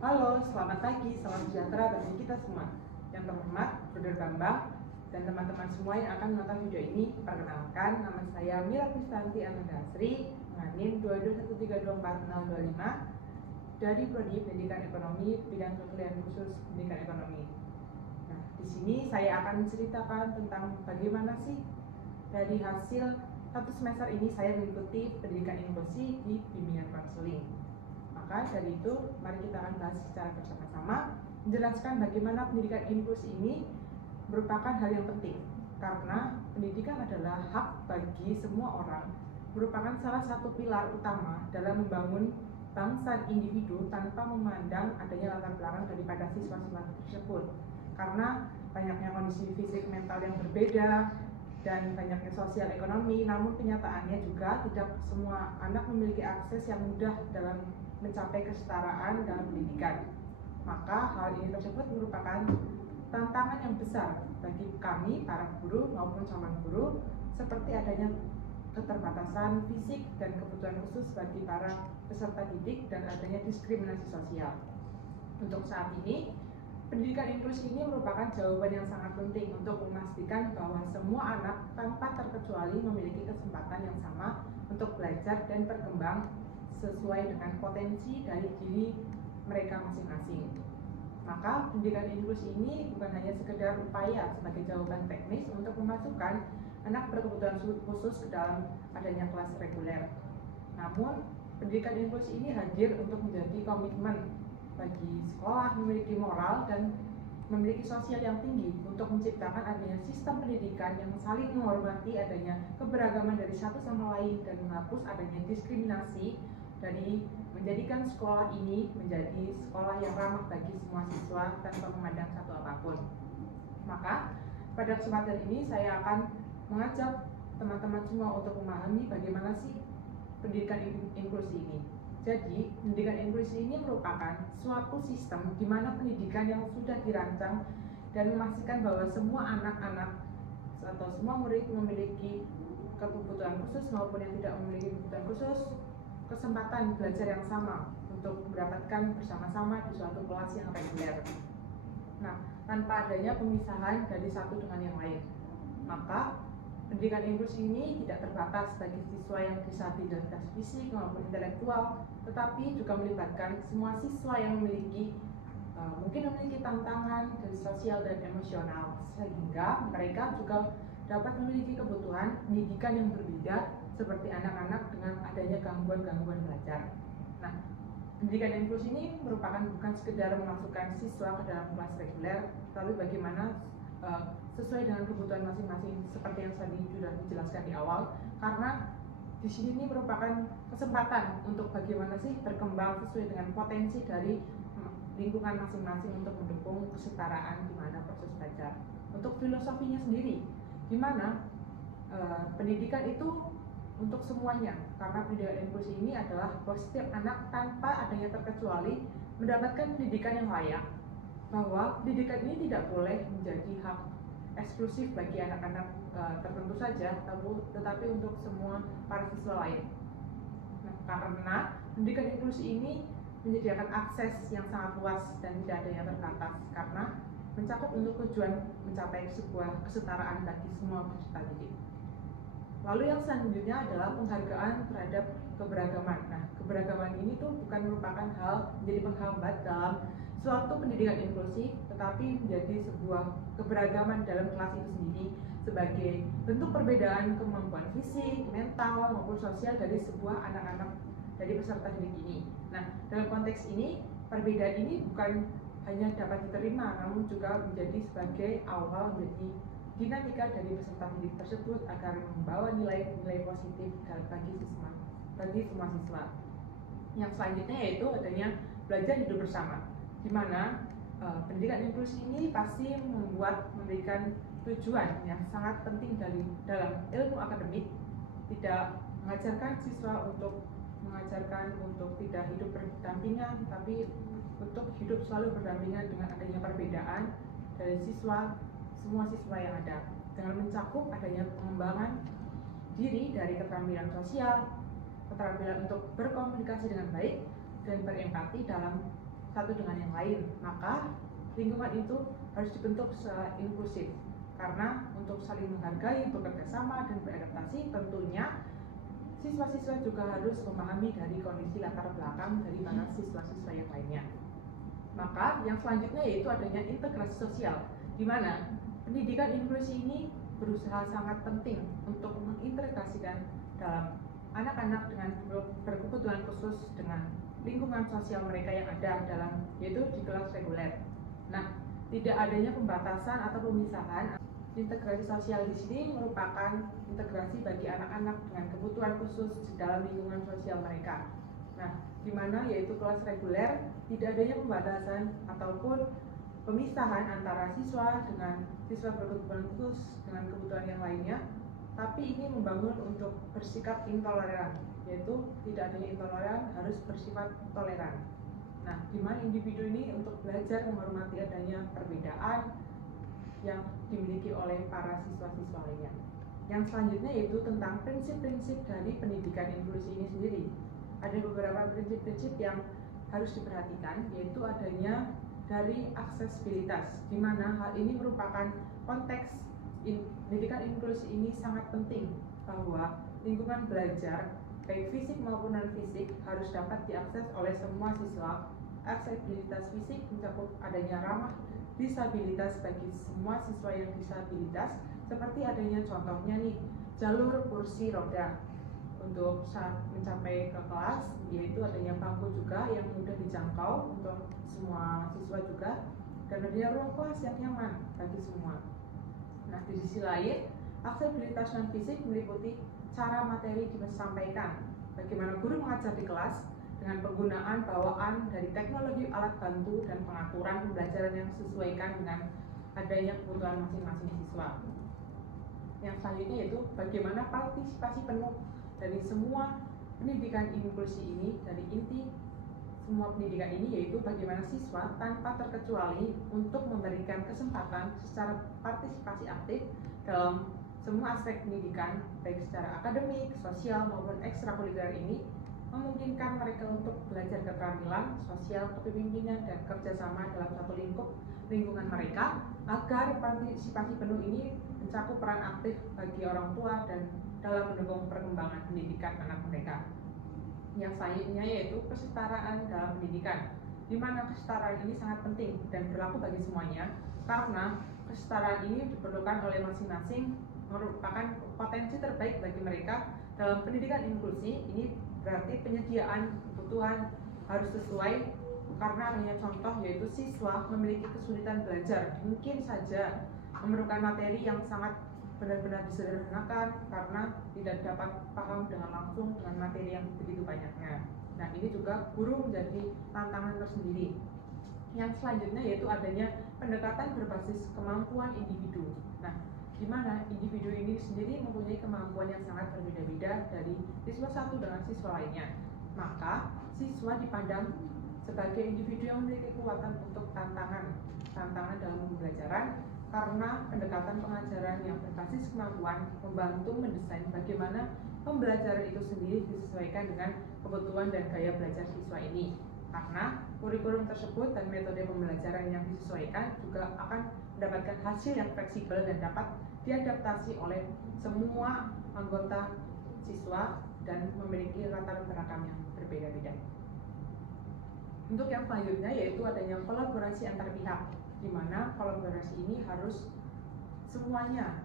Halo, selamat pagi, salam sejahtera bagi kita semua. Yang terhormat, Brother Bambang dan teman-teman semua yang akan menonton video ini. Perkenalkan, nama saya Mira Kristanti Anandasri, NIM 221324025 dari Prodi Pendidikan Ekonomi, bidang keahlian khusus pendidikan ekonomi. Nah, di sini saya akan menceritakan tentang bagaimana sih dari hasil satu semester ini saya mengikuti pendidikan inklusi di bimbingan konseling. Maka dari itu, mari kita akan bahas secara bersama-sama, menjelaskan bagaimana pendidikan inklusi ini merupakan hal yang penting. Karena pendidikan adalah hak bagi semua orang, merupakan salah satu pilar utama dalam membangun bangsa individu tanpa memandang adanya latar belakang daripada siswa-siswa tersebut. Karena banyaknya kondisi fisik mental yang berbeda, dan banyaknya sosial ekonomi, namun kenyataannya juga tidak semua anak memiliki akses yang mudah dalam mencapai kesetaraan dalam pendidikan. Maka hal ini tersebut merupakan tantangan yang besar bagi kami, para guru maupun calon guru, seperti adanya keterbatasan fisik dan kebutuhan khusus bagi para peserta didik dan adanya diskriminasi sosial. Untuk saat ini, pendidikan inklusi ini merupakan jawaban yang sangat penting untuk memastikan bahwa semua anak tanpa terkecuali memiliki kesempatan yang sama untuk belajar dan berkembang sesuai dengan potensi dari diri mereka masing-masing. Maka pendidikan inklusi ini bukan hanya sekedar upaya sebagai jawaban teknis untuk memasukkan anak berkebutuhan khusus ke dalam adanya kelas reguler. Namun, pendidikan inklusi ini hadir untuk menjadi komitmen bagi sekolah memiliki moral dan memiliki sosial yang tinggi untuk menciptakan adanya sistem pendidikan yang saling menghormati adanya keberagaman dari satu sama lain dan menghapus adanya diskriminasi, dari menjadikan sekolah ini menjadi sekolah yang ramah bagi semua siswa tanpa memandang satu apapun. Maka pada kesempatan ini saya akan mengajak teman-teman semua untuk memahami bagaimana sih pendidikan inklusi ini. Jadi, pendidikan inklusi ini merupakan suatu sistem di mana pendidikan yang sudah dirancang dan memastikan bahwa semua anak-anak atau semua murid memiliki kebutuhan khusus maupun yang tidak memiliki kebutuhan khusus kesempatan belajar yang sama untuk mendapatkan bersama-sama di suatu kelas yang reguler. Nah, tanpa adanya pemisahan dari satu dengan yang lain. Maka pendidikan inklusi ini tidak terbatas bagi siswa yang disabilitas fisik maupun intelektual, tetapi juga melibatkan semua siswa yang mungkin memiliki tantangan dari sosial dan emosional, sehingga mereka juga dapat memiliki kebutuhan pendidikan yang berbeda seperti anak-anak dengan adanya gangguan-gangguan belajar. Nah, pendidikan inklusi ini merupakan bukan sekedar memasukkan siswa ke dalam kelas reguler, tapi bagaimana sesuai dengan kebutuhan masing-masing seperti yang tadi sudah dijelaskan di awal, karena di sini ini merupakan kesempatan untuk bagaimana sih berkembang sesuai dengan potensi dari lingkungan masing-masing untuk mendukung kesetaraan di mana proses belajar. Untuk filosofinya sendiri, di mana pendidikan itu untuk semuanya, karena pendidikan inklusi ini adalah bahwa setiap anak tanpa adanya terkecuali mendapatkan pendidikan yang layak, bahwa pendidikan ini tidak boleh menjadi hak eksklusif bagi anak-anak tertentu saja, tetapi untuk semua para siswa lain. Nah, karena pendidikan inklusi ini menyediakan akses yang sangat luas dan tidak ada yang terbatas, karena mencakup untuk tujuan mencapai sebuah kesetaraan bagi semua peserta didik. Lalu yang selanjutnya adalah penghargaan terhadap keberagaman. Nah, keberagaman ini tuh bukan merupakan hal menjadi penghambat dalam suatu pendidikan inklusi, tetapi menjadi sebuah keberagaman dalam kelas itu sendiri sebagai bentuk perbedaan kemampuan fisik, mental, maupun sosial dari sebuah anak-anak dari peserta didik ini. Nah, dalam konteks ini, perbedaan ini bukan hanya dapat diterima, namun juga menjadi sebagai awal menjadi dinamika dari peserta didik tersebut agar membawa nilai-nilai positif bagi semua siswa. Yang selanjutnya yaitu adanya belajar hidup bersama, di mana pendidikan inklusi ini pasti memberikan tujuan yang sangat penting dalam ilmu akademik, tidak mengajarkan untuk tidak hidup berdampingan, tapi untuk hidup selalu berdampingan dengan adanya perbedaan dari semua siswa yang ada, dengan mencakup adanya pengembangan diri dari keterampilan sosial, keterampilan untuk berkomunikasi dengan baik, dan berempati dalam satu dengan yang lain, maka lingkungan itu harus dibentuk secara inklusif. Karena untuk saling menghargai, bekerja sama, dan beradaptasi, tentunya siswa-siswa juga harus memahami dari kondisi latar belakang dari para siswa-siswa yang lainnya. Maka yang selanjutnya yaitu adanya integrasi sosial, di mana pendidikan inklusi ini berusaha sangat penting untuk mengintegrasikan dalam anak-anak dengan berkebutuhan khusus dengan lingkungan sosial mereka yang ada dalam, yaitu di kelas reguler. Nah, tidak adanya pembatasan atau pemisahan. Integrasi sosial di sini merupakan integrasi bagi anak-anak dengan kebutuhan khusus di dalam lingkungan sosial mereka. Nah, di mana yaitu kelas reguler tidak adanya pembatasan ataupun pemisahan antara siswa dengan siswa berkebutuhan khusus dengan kebutuhan yang lainnya, tapi ini membangun untuk bersikap intoleran, yaitu tidak adanya intoleran, harus bersifat toleran. Nah, di mana individu ini untuk belajar menghormati adanya perbedaan yang dimiliki oleh para siswa-siswa lainnya. Yang selanjutnya yaitu tentang prinsip-prinsip dari pendidikan inklusi ini sendiri. Ada beberapa prinsip-prinsip yang harus diperhatikan, yaitu adanya dari aksesibilitas, di mana hal ini merupakan konteks pendidikan inklusi ini sangat penting, bahwa lingkungan belajar baik fisik maupun non fisik harus dapat diakses oleh semua siswa. Aksesibilitas fisik mencakup adanya ramah disabilitas bagi semua siswa yang disabilitas, seperti adanya contohnya nih, jalur kursi roda untuk saat mencapai ke kelas, yaitu adanya bangku juga yang mudah dijangkau untuk semua siswa juga, dan adanya ruang kelas yang nyaman bagi semua. Nah, di sisi lain, aksesibilitas non fisik meliputi cara materi disampaikan, bagaimana guru mengajar di kelas dengan penggunaan bawaan dari teknologi alat bantu dan pengaturan pembelajaran yang disesuaikan dengan adanya kebutuhan masing-masing siswa. Yang selanjutnya yaitu bagaimana partisipasi penuh dari semua pendidikan inklusi ini, dari inti semua pendidikan ini yaitu bagaimana siswa tanpa terkecuali untuk memberikan kesempatan secara partisipasi aktif dalam semua aspek pendidikan, baik secara akademik, sosial maupun ekstrakurikuler ini, memungkinkan mereka untuk belajar keterampilan sosial, kepemimpinan, dan kerjasama dalam satu lingkungan mereka, agar partisipasi penuh ini mencakup peran aktif bagi orang tua dan dalam mendukung perkembangan pendidikan anak mereka. Yang selanjutnya yaitu kesetaraan dalam pendidikan, di mana kesetaraan ini sangat penting dan berlaku bagi semuanya, karena kesetaraan ini diperlukan oleh masing-masing, merupakan potensi terbaik bagi mereka dalam pendidikan inklusi. Ini berarti penyediaan kebutuhan harus sesuai, karena adanya contoh yaitu siswa memiliki kesulitan belajar, mungkin saja memerlukan materi yang sangat benar-benar disederhanakan karena tidak dapat paham dengan langsung dengan materi yang begitu banyaknya. Nah, ini juga guru menjadi tantangan tersendiri. Yang selanjutnya yaitu adanya pendekatan berbasis kemampuan individu. Nah, di mana individu ini sendiri mempunyai kemampuan yang sangat berbeda-beda dari siswa satu dengan siswa lainnya. Maka, siswa dipandang sebagai individu yang memiliki kekuatan untuk tantangan dalam pembelajaran, karena pendekatan pengajaran yang berbasis kemampuan membantu mendesain bagaimana pembelajaran itu sendiri disesuaikan dengan kebutuhan dan gaya belajar siswa ini. Karena kurikulum tersebut dan metode pembelajaran yang disesuaikan juga akan mendapatkan hasil yang fleksibel dan dapat diadaptasi oleh semua anggota siswa dan memiliki latar belakang yang berbeda-beda. Untuk yang selanjutnya yaitu adanya kolaborasi antar pihak, di mana kolaborasi ini harus semuanya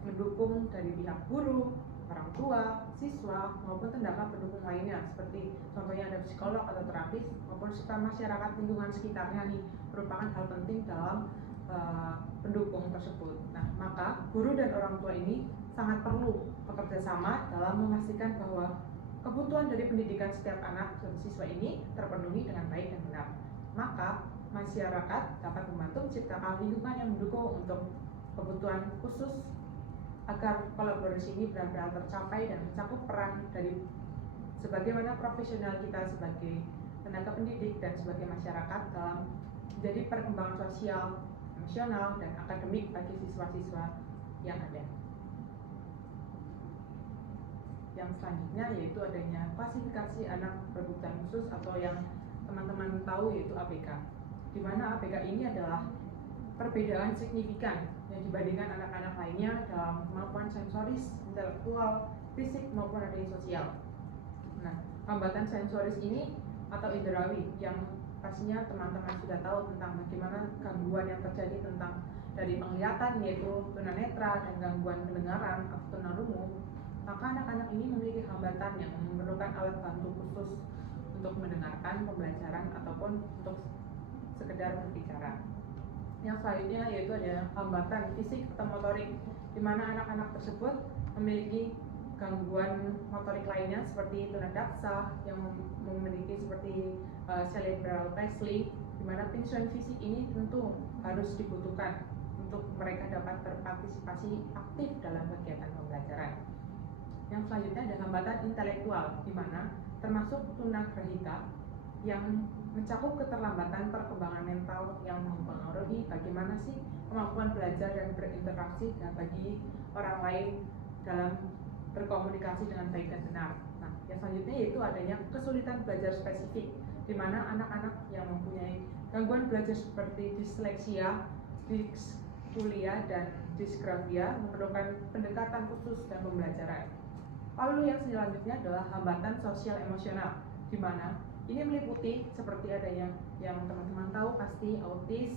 mendukung dari pihak guru, orang tua, siswa, maupun tindakan pendukung lainnya, seperti contohnya ada psikolog atau terapis, maupun serta masyarakat lingkungan sekitarnya nih, merupakan hal penting dalam pendukung tersebut. Nah, maka guru dan orang tua ini sangat perlu bekerja sama dalam memastikan bahwa kebutuhan dari pendidikan setiap anak dan siswa ini terpenuhi dengan baik dan benar. Maka masyarakat dapat membantu menciptakan lingkungan yang mendukung untuk kebutuhan khusus, agar kolaborasi ini benar-benar tercapai dan mencakup peran dari sebagaimana profesional kita sebagai tenaga pendidik dan sebagai masyarakat dalam menjadi perkembangan sosial, emosional, dan akademik bagi siswa-siswa yang ada. Yang selanjutnya yaitu adanya klasifikasi anak berkebutuhan khusus atau yang teman-teman tahu yaitu ABK, di mana ABK ini adalah perbedaan signifikan yang dibandingkan anak-anak lainnya dalam kemampuan sensoris, intelektual, fisik maupun adanya sosial. Nah, hambatan sensoris ini atau inderawi yang pastinya teman-teman sudah tahu tentang bagaimana gangguan yang terjadi tentang dari penglihatan yaitu tunanetra dan gangguan pendengaran atau tunarungu, maka anak-anak ini memiliki hambatan yang memerlukan alat bantu khusus untuk mendengarkan pembelajaran ataupun untuk sekedar berbicara. Yang selanjutnya yaitu ada hambatan fisik atau motorik, di mana anak-anak tersebut memiliki gangguan motorik lainnya seperti tunadaksa yang memiliki seperti cerebral palsy, di mana penyesuaian fisik ini tentu harus dibutuhkan untuk mereka dapat berpartisipasi aktif dalam kegiatan pembelajaran. Yang selanjutnya ada hambatan intelektual, di mana termasuk tunagrahita yang mencakup keterlambatan perkembangan mental yang mempengaruhi bagaimana sih kemampuan belajar dan berinteraksi dan bagi orang lain dalam berkomunikasi dengan baik dan benar. Nah, yang selanjutnya yaitu adanya kesulitan belajar spesifik, di mana anak-anak yang mempunyai gangguan belajar seperti disleksia, diskulia, dan disgrafia memerlukan pendekatan khusus dan pembelajaran. Lalu yang selanjutnya adalah hambatan sosial emosional, di mana ini meliputi seperti adanya yang teman-teman tahu pasti autis,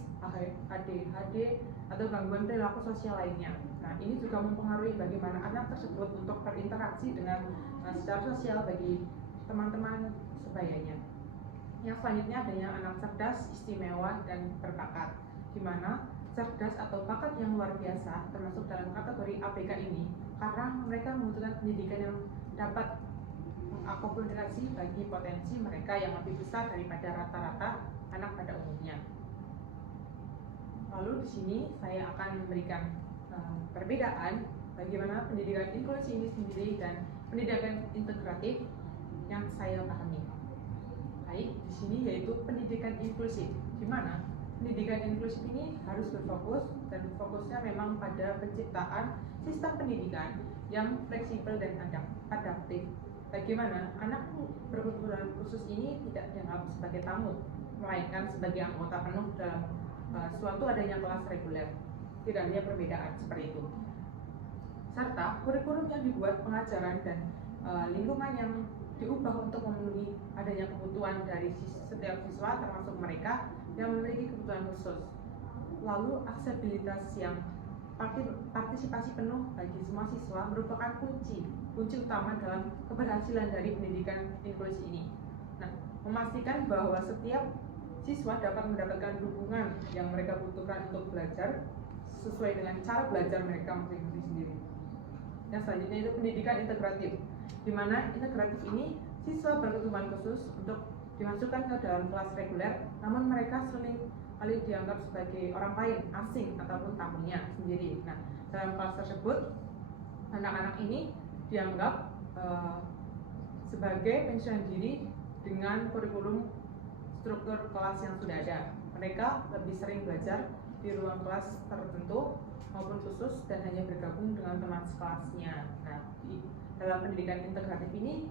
ADHD, atau gangguan perilaku sosial lainnya. Nah, ini juga mempengaruhi bagaimana anak tersebut untuk berinteraksi dengan secara sosial bagi teman-teman sebayanya. Yang selanjutnya adanya anak cerdas, istimewa, dan berbakat, di mana cerdas atau bakat yang luar biasa termasuk dalam kategori ABK ini karena mereka membutuhkan pendidikan yang dapat mengakomodasi bagi potensi mereka yang lebih besar daripada rata-rata anak pada umumnya. Lalu di sini saya akan memberikan perbedaan bagaimana pendidikan inklusi ini sendiri dan pendidikan integratif yang saya pahami. Baik, di sini yaitu pendidikan inklusif, di mana pendidikan inklusif ini harus berfokus dan fokusnya memang pada penciptaan sistem pendidikan yang fleksibel dan adaptif. Bagaimana anak berkebutuhan khusus ini tidak dianggap sebagai tamu, melainkan sebagai anggota penuh dalam suatu adanya kelas reguler. Tidak hanya perbedaan seperti itu. Serta kurikulum yang dibuat pengajaran dan lingkungan yang diubah untuk memenuhi adanya kebutuhan dari setiap siswa termasuk mereka yang memiliki kebutuhan khusus. Lalu aksesibilitas yang partisipasi penuh bagi semua siswa merupakan kunci utama dalam keberhasilan dari pendidikan inklusi ini. Nah, memastikan bahwa setiap siswa dapat mendapatkan dukungan yang mereka butuhkan untuk belajar sesuai dengan cara belajar mereka masing-masing sendiri. Yang selanjutnya itu pendidikan integratif, di mana integratif ini siswa berkebutuhan khusus untuk dimasukkan ke dalam kelas reguler, namun mereka sering kali dianggap sebagai orang lain, asing ataupun tamunya sendiri. Nah, dalam kelas tersebut anak-anak ini dianggap sebagai penyesuaian diri dengan kurikulum struktur kelas yang sudah ada. Mereka lebih sering belajar di ruang kelas tertentu maupun khusus dan hanya bergabung dengan teman sekelasnya. Nah, dalam pendidikan integratif ini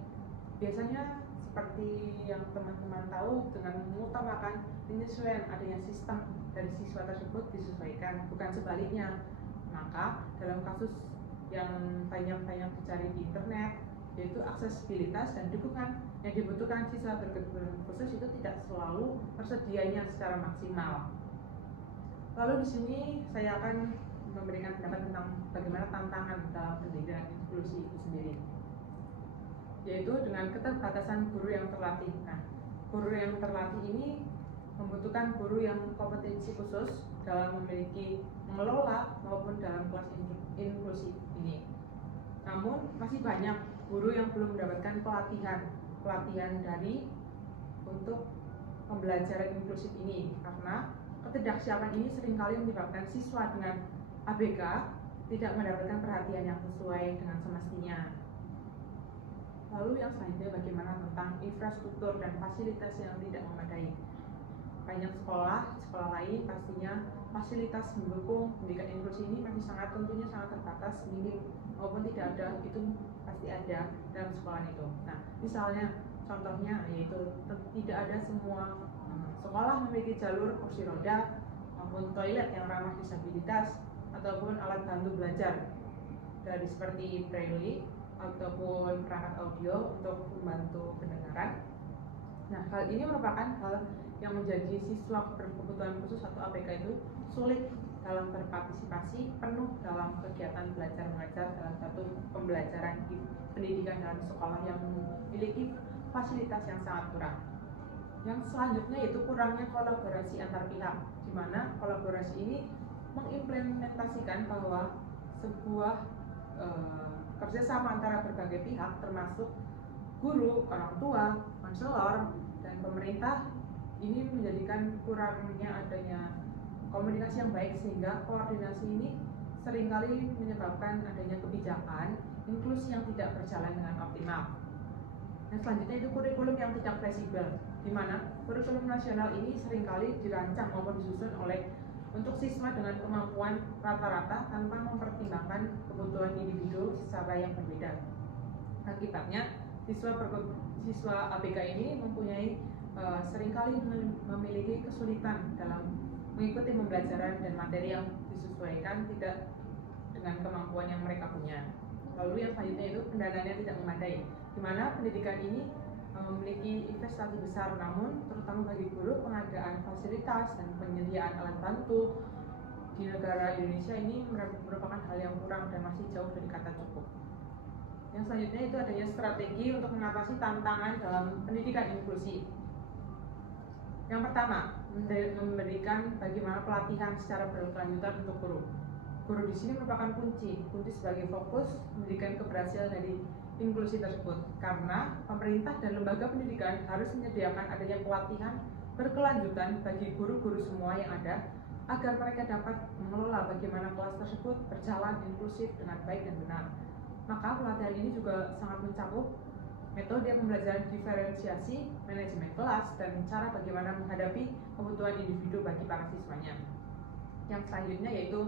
biasanya seperti yang teman-teman tahu dengan mengutamakan penyesuaian adanya sistem dari siswa tersebut disesuaikan, bukan sebaliknya. Maka dalam kasus yang banyak dicari di internet, yaitu aksesibilitas dan dukungan yang dibutuhkan siswa berkebutuhan khusus itu tidak selalu tersedianya secara maksimal. Lalu di sini saya akan memberikan pendapat tentang bagaimana tantangan dalam pendidikan inklusi itu sendiri, yaitu dengan keterbatasan guru yang terlatih. Nah, guru yang terlatih ini membutuhkan guru yang kompetensi khusus dalam memiliki mengelola maupun dalam kelas inklusi ini. Namun masih banyak guru yang belum mendapatkan pelatihan dari untuk pembelajaran inklusif ini karena ketidaksiapan ini seringkali menyebabkan siswa dengan ABK tidak mendapatkan perhatian yang sesuai dengan semestinya. Lalu yang selanjutnya bagaimana tentang infrastruktur dan fasilitas yang tidak memadai. Banyak sekolah lain pastinya fasilitas mendukung pendidikan inklusi ini masih tentunya sangat terbatas, minim maupun tidak ada, itu pasti ada dalam sekolah itu. Nah, misalnya Contohnya yaitu tidak ada semua sekolah memiliki jalur kursi roda maupun toilet yang ramah disabilitas ataupun alat bantu belajar dari seperti braille ataupun perangkat audio untuk membantu pendengaran. Nah, hal ini merupakan hal yang menjadi siswa berkebutuhan khusus atau ABK itu sulit dalam berpartisipasi penuh dalam kegiatan belajar mengajar dalam satu pembelajaran di pendidikan dalam sekolah yang memiliki fasilitas yang sangat kurang. Yang selanjutnya yaitu kurangnya kolaborasi antar pihak, di mana kolaborasi ini mengimplementasikan bahwa sebuah kerjasama antara berbagai pihak termasuk guru, orang tua, konselor, dan pemerintah ini menjadikan kurangnya adanya komunikasi yang baik sehingga koordinasi ini seringkali menyebabkan adanya kebijakan inklusi yang tidak berjalan dengan optimal. Yang selanjutnya itu kurikulum yang tidak fleksibel, di mana kurikulum nasional ini seringkali dirancang maupun disusun oleh untuk siswa dengan kemampuan rata-rata tanpa mempertimbangkan kebutuhan individu secara yang berbeda. Akibatnya siswa ABK ini mempunyai seringkali memiliki kesulitan dalam mengikuti pembelajaran dan materi yang disesuaikan tidak dengan kemampuan yang mereka punya. Lalu yang selanjutnya itu pendanaannya tidak memadai, di mana pendidikan ini memiliki investasi besar, namun terutama bagi guru pengadaan fasilitas dan penyediaan alat bantu di negara Indonesia ini merupakan hal yang kurang dan masih jauh dari kata cukup. Yang selanjutnya itu adanya strategi untuk mengatasi tantangan dalam pendidikan inklusi. Yang pertama, memberikan bagaimana pelatihan secara berkelanjutan untuk guru. Guru di sini merupakan kunci sebagai fokus memberikan keberhasilan dari inklusi tersebut, karena pemerintah dan lembaga pendidikan harus menyediakan adanya pelatihan berkelanjutan bagi guru-guru semua yang ada agar mereka dapat mengelola bagaimana kelas tersebut berjalan inklusif dengan baik dan benar. Maka pelatihan ini juga sangat mencakup metode pembelajaran diferensiasi, manajemen kelas, dan cara bagaimana menghadapi kebutuhan individu bagi para siswanya. Yang selanjutnya yaitu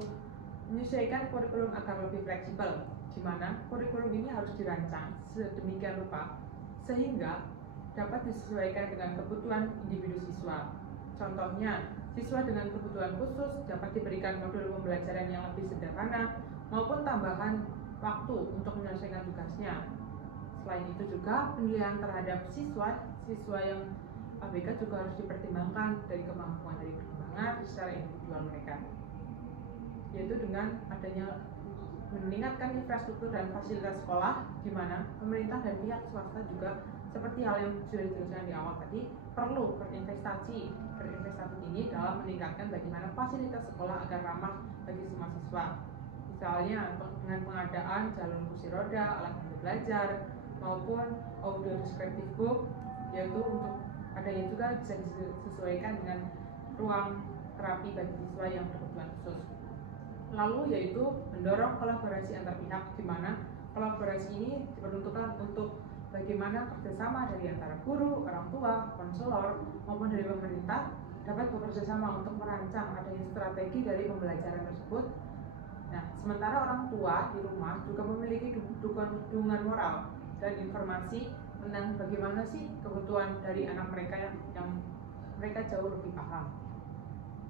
menyesuaikan kurikulum agar lebih fleksibel, di mana kurikulum ini harus dirancang sedemikian rupa sehingga dapat disesuaikan dengan kebutuhan individu siswa. Contohnya, siswa dengan kebutuhan khusus dapat diberikan modul pembelajaran yang lebih sederhana maupun tambahan waktu untuk menyelesaikan tugasnya. Selain itu juga penilaian terhadap siswa yang ABK juga harus dipertimbangkan dari kemampuan dari perkembangan secara individual mereka, yaitu dengan adanya meningkatkan infrastruktur dan fasilitas sekolah, di mana pemerintah dan pihak swasta juga seperti hal yang sudah dijelaskan di awal tadi perlu berinvestasi tinggi dalam meningkatkan bagaimana fasilitas sekolah agar ramah bagi semua siswa. Misalnya dengan pengadaan jalur kursi roda, alat bantu belajar, maupun audio descriptive book, yaitu untuk adanya juga bisa disesuaikan dengan ruang terapi bagi siswa yang berkebutuhan khusus. Lalu yaitu mendorong kolaborasi antar pihak, di mana kolaborasi ini diperuntukkan untuk bagaimana kerjasama dari antara guru, orang tua, konselor, maupun dari pemerintah dapat bekerja sama untuk merancang adanya strategi dari pembelajaran tersebut. Nah, sementara orang tua di rumah juga memiliki dukungan moral dan informasi tentang bagaimana sih kebutuhan dari anak mereka yang mereka jauh lebih paham.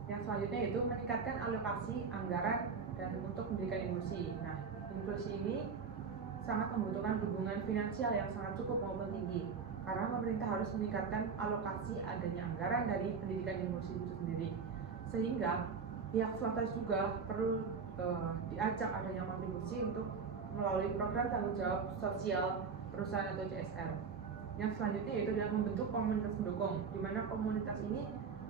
Yang selanjutnya yaitu meningkatkan alokasi anggaran dan untuk pendidikan inklusi. Nah, inklusi ini sangat membutuhkan dukungan finansial yang sangat cukup maupun tinggi, karena pemerintah harus meningkatkan alokasi adanya anggaran dari pendidikan inklusi itu sendiri, sehingga pihak swasta juga perlu diajak adanya kontribusi untuk melalui program tanggung jawab sosial perusahaan atau CSR. Yang selanjutnya yaitu dengan membentuk komunitas pendukung, di mana komunitas ini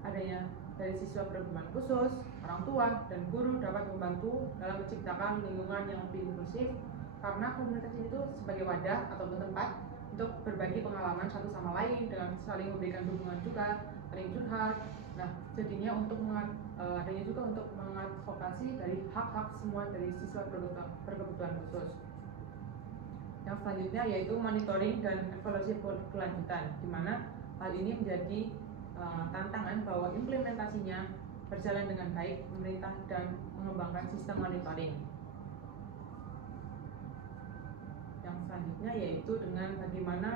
adanya dari siswa berkebutuhan khusus, orang tua, dan guru dapat membantu dalam menciptakan lingkungan yang lebih inklusif, karena komunitas ini tuh sebagai wadah ataupun tempat untuk berbagi pengalaman satu sama lain dengan saling memberikan dukungan juga, saling curhat. Nah, jadinya untuk adanya juga untuk mengadvokasi dari hak-hak semua dari siswa berkebutuhan khusus. Yang selanjutnya yaitu monitoring dan evaluasi berkelanjutan, di mana hal ini menjadi tantangan bahwa implementasinya berjalan dengan baik pemerintah dan mengembangkan sistem monitoring. Yang selanjutnya yaitu dengan bagaimana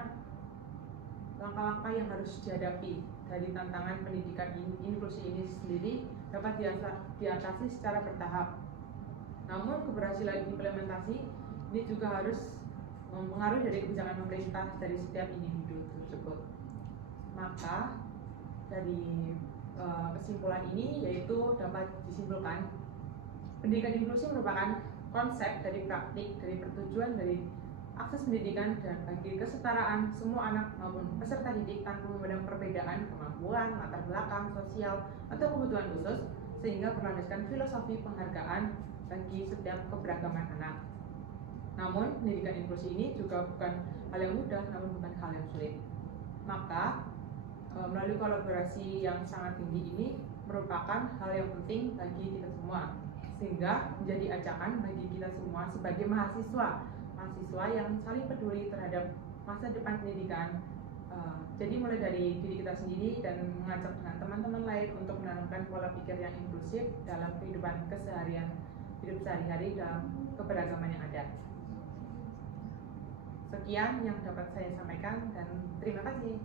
langkah-langkah yang harus dihadapi dari tantangan pendidikan inklusi ini sendiri dapat diatasi secara bertahap. Namun keberhasilan implementasi ini juga harus mempengaruhi dari kebijakan pemerintah dari setiap individu tersebut. Maka dari kesimpulan ini yaitu dapat disimpulkan pendidikan inklusi merupakan konsep dari praktik, dari pertujuan, dari akses pendidikan dan bagi kesetaraan semua anak maupun peserta didik tanpa memandang perbedaan kemampuan, latar belakang, sosial, atau kebutuhan khusus, sehingga berlandaskan filosofi penghargaan bagi setiap keberagaman anak. Namun, pendidikan inklusi ini juga bukan hal yang mudah, namun bukan hal yang sulit. Maka, melalui kolaborasi yang sangat tinggi ini merupakan hal yang penting bagi kita semua, sehingga menjadi ajakan bagi kita semua sebagai mahasiswa yang saling peduli terhadap masa depan pendidikan. Jadi mulai dari diri kita sendiri dan mengajak dengan teman-teman lain untuk menanamkan pola pikir yang inklusif dalam kehidupan keseharian, hidup sehari-hari dalam keberagaman yang ada. Sekian yang dapat saya sampaikan dan terima kasih.